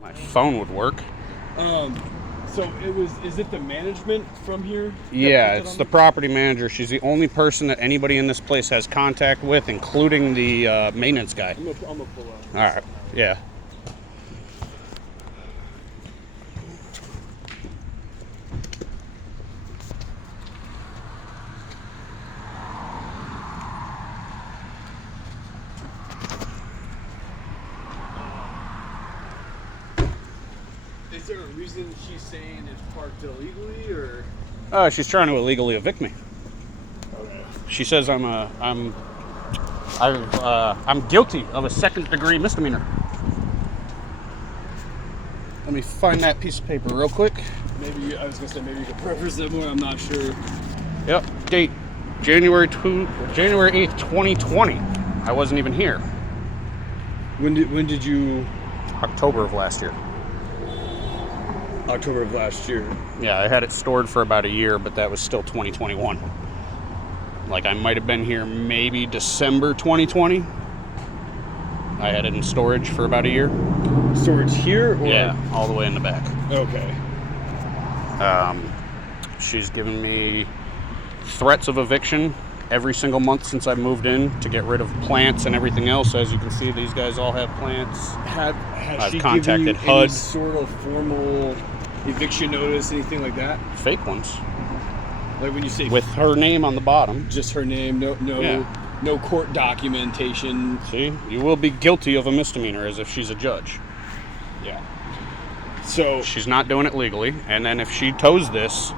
My phone would work. So is it the management from here? Yeah, it's the property manager. She's the only person that anybody in this place has contact with, including the maintenance guy. I'm gonna pull up. All right, yeah. Is there a reason she's saying it's parked illegally, or? She's trying to illegally evict me. Okay. She says I'm guilty of a second-degree misdemeanor. Let me find that piece of paper real quick. Maybe I was gonna say maybe you could preface it more. I'm not sure. Yep. Date January 8th, 2020. I wasn't even here. When did you? October of last year. October of last year. Yeah, I had it stored for about a year, but that was still 2021. Like, I might have been here maybe December 2020. I had it in storage for about a year. Storage here? Or? Yeah, all the way in the back. Okay. She's given me threats of eviction every single month since I moved in to get rid of plants and everything else. As you can see, these guys all have plants. Has I've she contacted given you HUD. any sort of formal eviction notice, anything like that? Fake ones. Like when you say With her name on the bottom. just her name, no court documentation. See? You will be guilty of a misdemeanor as if she's a judge. Yeah. So She's not doing it legally, and then if she tows this,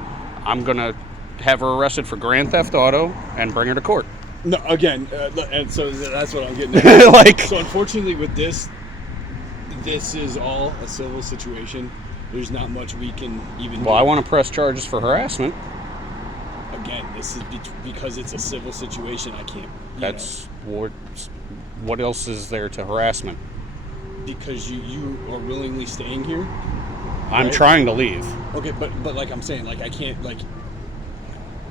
I'm gonna have her arrested for grand theft auto and bring her to court. no, again, and so that's what I'm getting at. Like, So unfortunately, with this is all a civil situation. There's not much we can even. well, do. I want to press charges for harassment. Again, this is because it's a civil situation. I can't. That's what else is there to harassment? Because you are willingly staying here. I'm Right. trying to leave. Okay, but like I'm saying, like I can't like.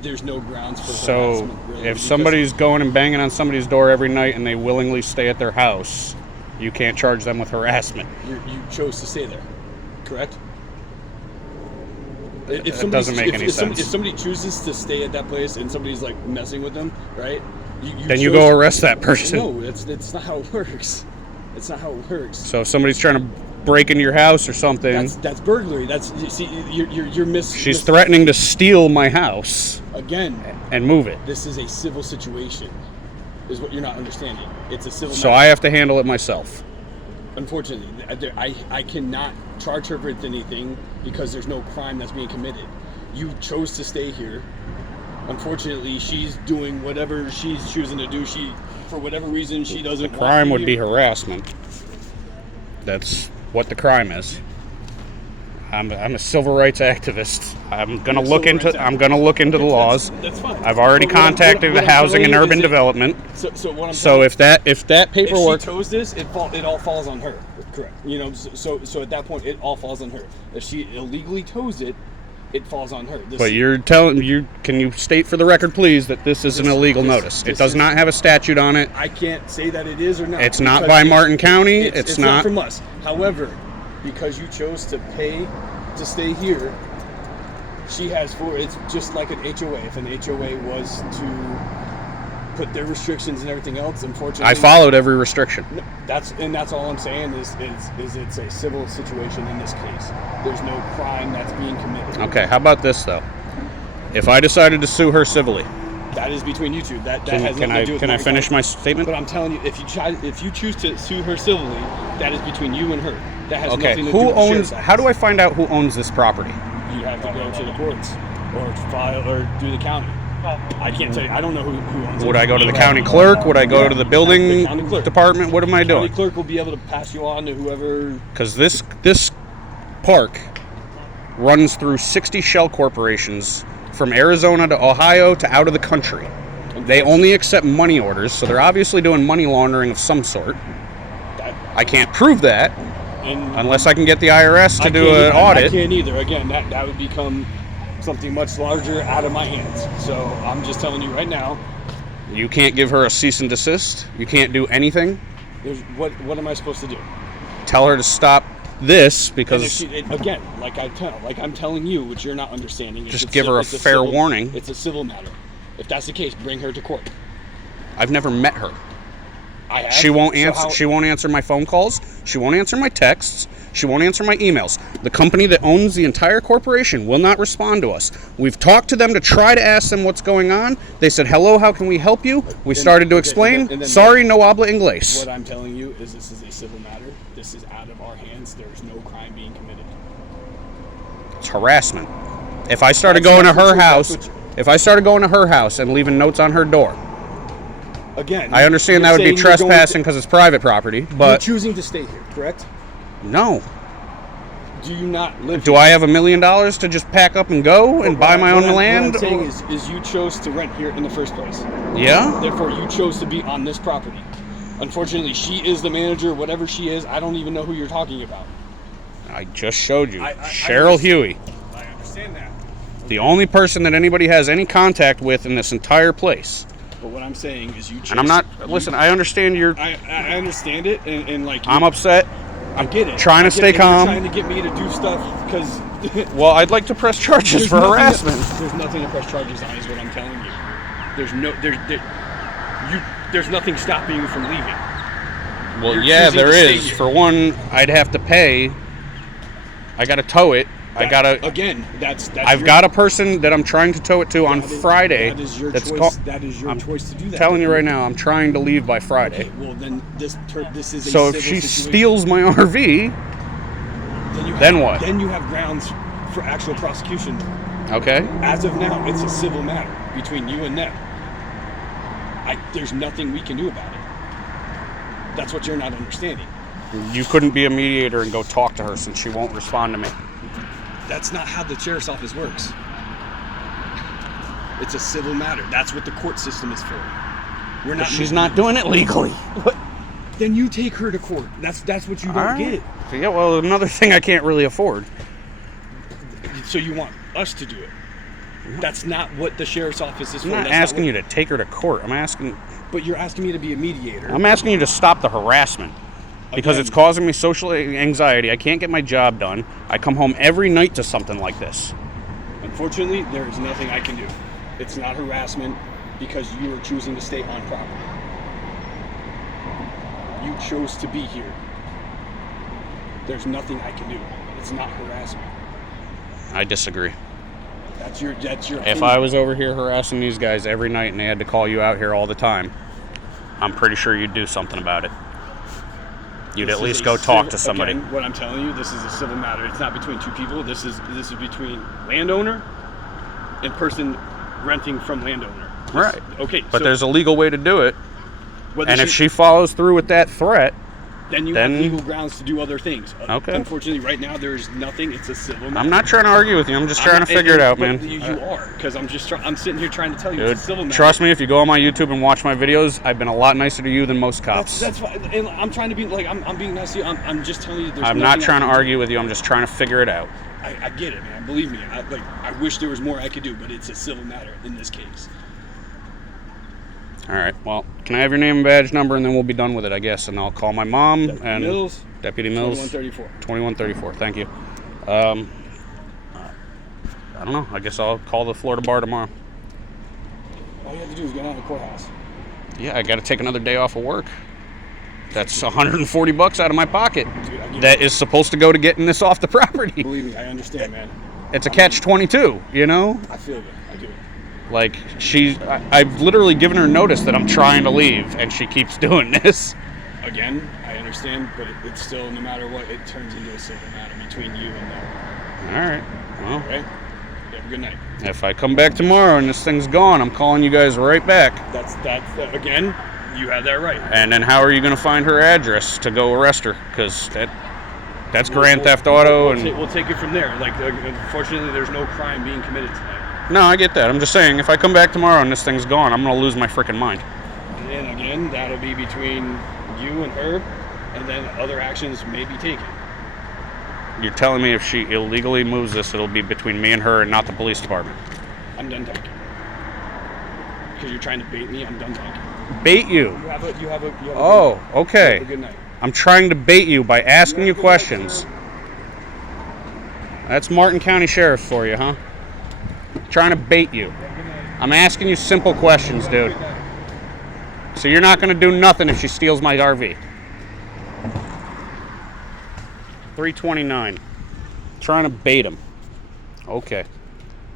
There's no grounds for So harassment. Really, if because somebody's going and banging on somebody's door every night and they willingly stay at their house, you can't charge them with harassment. you chose to stay there, correct? If That somebody- doesn't make any sense. If somebody chooses to stay at that place and somebody's like messing with them, right? Then you go arrest that person. No, it's not how it works. It's not how it works. So if somebody's trying to break into your house or something, That's burglary. That's you see you're she's threatening to steal my house again. and move it. This is a civil situation, is what you're not understanding. It's a civil. So matter. I have to handle it myself. Unfortunately, I cannot charge her with anything because there's no crime that's being committed. You chose to stay here. Unfortunately, she's doing whatever she's choosing to do. She, for whatever reason, she doesn't. Crime want would to be harassment. That's what the crime is. I'm a civil rights activist. I'm gonna look into the laws. That's fine. I've already But what contacted the I'm Housing and telling you Urban is Development. So what I'm So telling- if that paperwork, if she tows this, it all falls on her. Correct. You know, so at that point, it all falls on her. If she illegally tows it, it falls on her. but you're telling can you state for the record, please, that this is an illegal notice? It does not have a statute on it. I can't say that it is or not. It's not because by Martin County. It's not from us. However, because you chose to pay to stay here, she has it's just like an HOA. If an HOA was to put their restrictions and everything else, unfortunately, I followed every restriction. That's all I'm saying is it's a civil situation in this case. There's no crime that's being committed. Okay, how about this though? If I decided to sue her civilly, That is between you two. That can, has can nothing I to do with can I Martin finish County. my statement? But I'm telling you, if you choose to sue her civilly, that is between you and her. That has Okay, nothing to do who with the owns? sheriff's How do I find out who owns this property? You have to go to the courts or file or do the county. I can't tell you. I don't know who owns it. Would I go to the county clerk? Would I go to the building The county clerk. department? What am I The county doing? clerk will be able to pass you on to whoever. Because this park runs through 60 shell corporations from Arizona to Ohio to out of the country. They only accept money orders, so they're obviously doing money laundering of some sort. I can't prove that And unless I can get the IRS to I do can't- an audit. I can't either. Again, that would become something much larger out of my hands. So I'm just telling you right now. You can't give her a cease and desist. You can't do anything. What am I supposed to do? Tell her to stop this And if because she, again, like I'm telling you, which you're not understanding. Just give her a fair warning. It's a civil matter. If that's the case, bring her to court. I've never met her. I have. She won't So answer. She won't answer my phone calls. She won't answer my texts. She won't answer my emails. The company that owns the entire corporation will not respond to us. We've talked to them to try to ask them what's going on. They said, "Hello, how can we help you?" We started to explain. and then Sorry, no habla inglés. What I'm telling you is this is a civil matter. This is out of our hands. There's no crime being committed. It's harassment. If I started That's going to what her you- house, that's what if I started going to her house and leaving notes on her door, Again, I understand that you're would be saying you're going to- trespassing because it's private property. You're But choosing to stay here, correct? no. Do you not live? Do I have $1 million to just pack up and go and buy my own land? What I'm saying is you chose to rent here in the first place. Yeah. Therefore, you chose to be on this property. Unfortunately, she is the manager, whatever she is. I don't even know who you're talking about. I just showed you. I Cheryl Huey. I understand that. The only person that anybody has any contact with in this entire place. But what I'm saying is you chose. And I'm not, listen, I understand you're, I understand it, and like I'm upset. I get it. trying to I get stay it, and calm. You're trying to get me to do stuff because Well, I'd like to press charges for harassment. There's nothing to press charges on, is what I'm telling you. There's nothing stopping you from leaving. Well, You're yeah, choosing there to stay is. here. For one, I'd have to pay. I got to tow it. Again. That's I've your- got a person that I'm trying to tow it to on that is- Friday. That is your that's choice. That is your I'm choice to do that. telling you right now, I'm trying to leave by Friday. Okay, well then this is a So if civil she situation. steals my RV, then what? Then you have grounds for actual prosecution. okay? As of now, it's a civil matter between you and them. There's nothing we can do about it. That's what you're not understanding. You couldn't be a mediator and go talk to her since she won't respond to me. That's not how the sheriff's office works. It's a civil matter. That's what the court system is for. We're But not. she's not doing it legally. Then you take her to court. That's what you don't All right. get. Yeah, well, another thing I can't really afford. So you want us to do it. That's not what the sheriff's office is for. I'm not That's asking what- you to take her to court. I'm asking But you're asking me to be a mediator. you to stop the harassment. Because Again. it's causing me social anxiety. I can't get my job done. I come home every night to something like this. Unfortunately, there is nothing I can do. It's not harassment because you are choosing to stay on property. You chose to be here. There's nothing I can do. It's not harassment. I disagree. That's your If opinion. I was over here harassing these guys every night and they had to call you out here all the time, I'm pretty sure you'd do something about it. You'd This at is least a go talk civil- to somebody. Again, what I'm telling you, this is a civil matter. It's not between two people. This is between landowner and person renting from landowner. Right. Okay. But so there's a legal way to do it. whether And if she follows through with that threat, then you then- have legal grounds to do other things. Okay. Unfortunately, right now there's nothing. It's a civil matter. I'm not trying to argue with you. I'm just I'm trying not- to figure it out, but man. You are, because I'm sitting here trying to tell you Dude, it's a civil matter. trust me, if you go on my YouTube and watch my videos, I've been a lot nicer to you than most cops. That's fine. And I'm trying to be like I'm being nice to you. I'm just telling you. There's I'm not nothing I trying to can do. argue with you. I'm just trying to figure it out. I get it, man. Believe me. I wish there was more I could do, but it's a civil matter in this case. All right. Well, can I have your name and badge number, and then we'll be done with it, I guess. And I'll call my mom and Mills, Deputy Mills. 2134. 2134. Thank you. I don't know. I guess I'll call the Florida bar tomorrow. All you have to do is go down to the courthouse. Yeah, I got to take another day off of work. That's $140 out of my pocket. Dude, I get That it. is supposed to go to getting this off the property. Believe me, I understand, man. It's a catch-22, you know? I feel you. I do. Like, I've literally given her notice that I'm trying to leave, and she keeps doing this. Again, I understand, but it's still, no matter what, it turns into a civil matter between you and them. All right. Well, Okay? You have a good night. if I come back tomorrow and this thing's gone, I'm calling you guys right back. That's again, you have that right. And then how are you going to find her address to go arrest her? Because that's Grand Theft Auto. We'll take it from there. Like, unfortunately, there's no crime being committed tonight. No, I get that. I'm just saying, if I come back tomorrow and this thing's gone, I'm going to lose my freaking mind. And again, that'll be between you and her, and then other actions may be taken. You're telling me if she illegally moves this, it'll be between me and her and not the police department. I'm done talking. Because you're trying to bait me, I'm done talking. Bait you. You have a Oh, Have okay. a good night. I'm trying to bait you by asking you questions. That's Martin County Sheriff for you, huh? Trying to bait you. I'm asking you simple questions, dude. So you're not going to do nothing if she steals my RV. 329. Trying to bait him. Okay.